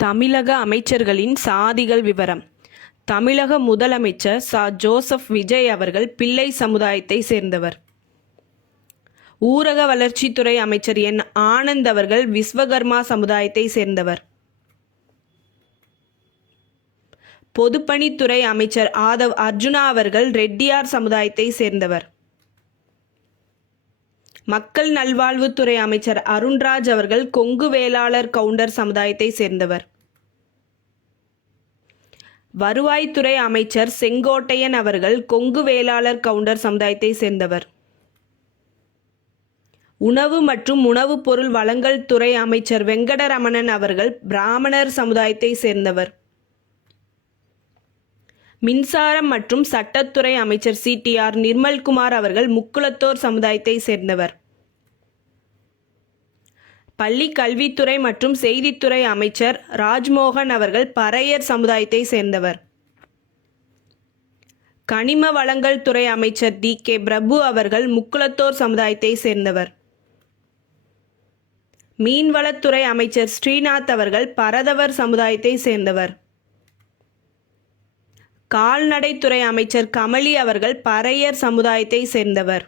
தமிழக அமைச்சர்களின் சாதிகள் விவரம். தமிழக முதலமைச்சர் ச. ஜோசப் விஜய் அவர்கள் பிள்ளை சமுதாயத்தை சேர்ந்தவர். ஊரக வளர்ச்சித்துறை அமைச்சர் என். ஆனந்த் அவர்கள் விஸ்வகர்மா சமுதாயத்தை சேர்ந்தவர். பொதுப்பணித்துறை அமைச்சர் ஆதவ் அர்ஜுனா அவர்கள் ரெட்டியார் சமுதாயத்தை சேர்ந்தவர். மக்கள் நல்வாழ்வுத்துறை அமைச்சர் அருண்ராஜ் அவர்கள் கொங்கு வேளாளர் கவுண்டர் சமுதாயத்தை சேர்ந்தவர். வருவாய்த்துறை அமைச்சர் செங்கோட்டையன் அவர்கள் கொங்கு வேளாளர் கவுண்டர் சமுதாயத்தை சேர்ந்தவர். உணவு மற்றும் உணவுப் பொருள் வழங்கல் துறை அமைச்சர் வெங்கடரமணன் அவர்கள் பிராமணர் சமுதாயத்தை சேர்ந்தவர். மின்சாரம் மற்றும் சட்டத்துறை அமைச்சர் CTR நிர்மல்குமார் அவர்கள் முக்குளத்தோர் சமுதாயத்தை சேர்ந்தவர். பள்ளி கல்வித்துறை மற்றும் செய்தித்துறை அமைச்சர் ராஜ்மோகன் அவர்கள் பறையர் சமுதாயத்தை சேர்ந்தவர். கனிம வளங்கள் துறை அமைச்சர் DK பிரபு அவர்கள் முக்குளத்தோர் சமுதாயத்தை சேர்ந்தவர். மீன்வளத்துறை அமைச்சர் ஸ்ரீநாத் அவர்கள் பரதவர் சமுதாயத்தை சேர்ந்தவர். கால்நடைத்துறை அமைச்சர் கமலி அவர்கள் பறையர் சமுதாயத்தை சேர்ந்தவர்.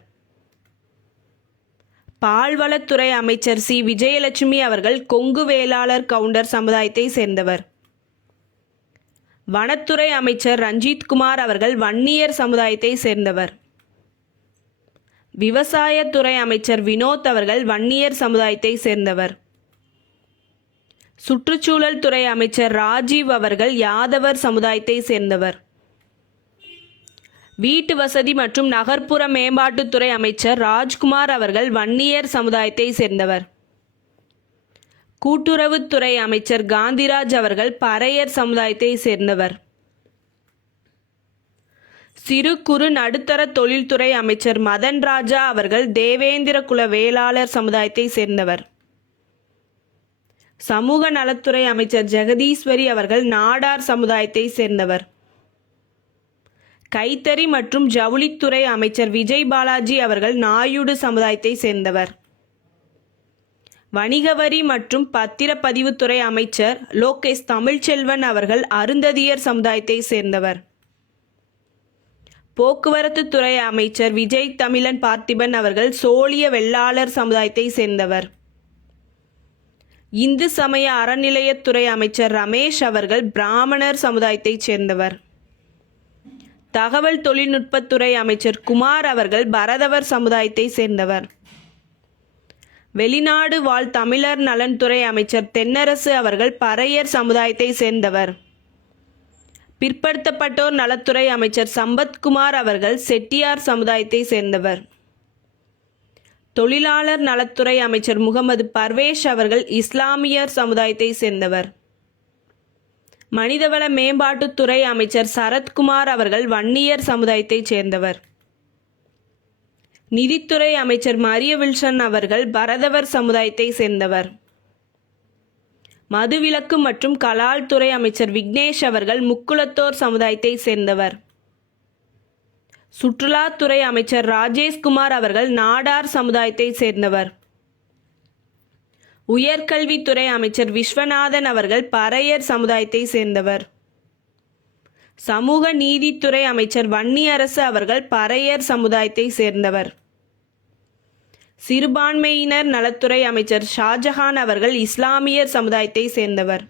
பால்வளத்துறை அமைச்சர் C. விஜயலட்சுமி அவர்கள் கொங்கு வேளாளர் கவுண்டர் சமுதாயத்தை சேர்ந்தவர். வனத்துறை அமைச்சர் ரஞ்சித்குமார் அவர்கள் வன்னியர் சமுதாயத்தை சேர்ந்தவர். விவசாயத்துறை அமைச்சர் வினோத் அவர்கள் வன்னியர் சமுதாயத்தை சேர்ந்தவர். சுற்றுச்சூழல் துறை அமைச்சர் ராஜீவ் அவர்கள் யாதவர் சமுதாயத்தை சேர்ந்தவர். வீட்டு வசதி மற்றும் நகர்ப்புற மேம்பாட்டுத்துறை அமைச்சர் ராஜ்குமார் அவர்கள் வன்னியர் சமுதாயத்தை சேர்ந்தவர். கூட்டுறவுத்துறை அமைச்சர் காந்திராஜ் அவர்கள் பறையர் சமுதாயத்தை சேர்ந்தவர். சிறு குறு நடுத்தர தொழில்துறை அமைச்சர் மதன் ராஜா அவர்கள் தேவேந்திர குல வேளாளர் சமுதாயத்தை சேர்ந்தவர். சமூக நலத்துறை அமைச்சர் ஜெகதீஸ்வரி அவர்கள் நாடார் சமுதாயத்தை சேர்ந்தவர். கைத்தறி மற்றும் ஜவுளித்துறை அமைச்சர் விஜய் பாலாஜி அவர்கள் நாயுடு சமுதாயத்தை சேர்ந்தவர். வணிக வரி மற்றும் பத்திரப்பதிவுத்துறை அமைச்சர் லோகேஷ் தமிழ்ச்செல்வன் அவர்கள் அருந்ததியர் சமுதாயத்தை சேர்ந்தவர். போக்குவரத்து துறை அமைச்சர் விஜய் தமிழன் பார்த்திபன் அவர்கள் சோழிய வெள்ளாளர் சமுதாயத்தை சேர்ந்தவர். இந்து சமய அறநிலையத்துறை அமைச்சர் ரமேஷ் அவர்கள் பிராமணர் சமுதாயத்தை சேர்ந்தவர். தகவல் தொழில்நுட்பத்துறை அமைச்சர் குமார் அவர்கள் பரதவர் சமுதாயத்தை சேர்ந்தவர். வெளிநாடு வாழ் தமிழர் நலன்துறை அமைச்சர் தென்னரசு அவர்கள் பறையர் சமுதாயத்தை சேர்ந்தவர். பிற்படுத்தப்பட்டோர் நலத்துறை அமைச்சர் சம்பத்குமார் அவர்கள் செட்டியார் சமுதாயத்தை சேர்ந்தவர். தொழிலாளர் நலத்துறை அமைச்சர் முகமது பர்வேஷ் அவர்கள் இஸ்லாமியர் சமுதாயத்தை சேர்ந்தவர். மனிதவள மேம்பாட்டுத்துறை அமைச்சர் சரத்குமார் அவர்கள் வன்னியர் சமுதாயத்தைச் சேர்ந்தவர். நிதித்துறை அமைச்சர் மரிய வில்சன் அவர்கள் பரதவர் சமுதாயத்தை சேர்ந்தவர். மதுவிலக்கு மற்றும் கலால் துறை அமைச்சர் விக்னேஷ் அவர்கள் முக்குளத்தோர் சமுதாயத்தை சேர்ந்தவர். சுற்றுலாத்துறை அமைச்சர் ராஜேஷ்குமார் அவர்கள் நாடார் சமுதாயத்தை சேர்ந்தவர். உயர்கல்வித்துறை அமைச்சர் விஸ்வநாதன் அவர்கள் பறையர் சமுதாயத்தை சேர்ந்தவர். சமூக நீதித்துறை அமைச்சர் வன்னியரசு அவர்கள் பறையர் சமுதாயத்தை சேர்ந்தவர். சிறுபான்மையினர் நலத்துறை அமைச்சர் ஷாஜஹான் அவர்கள் இஸ்லாமியர் சமுதாயத்தை சேர்ந்தவர்.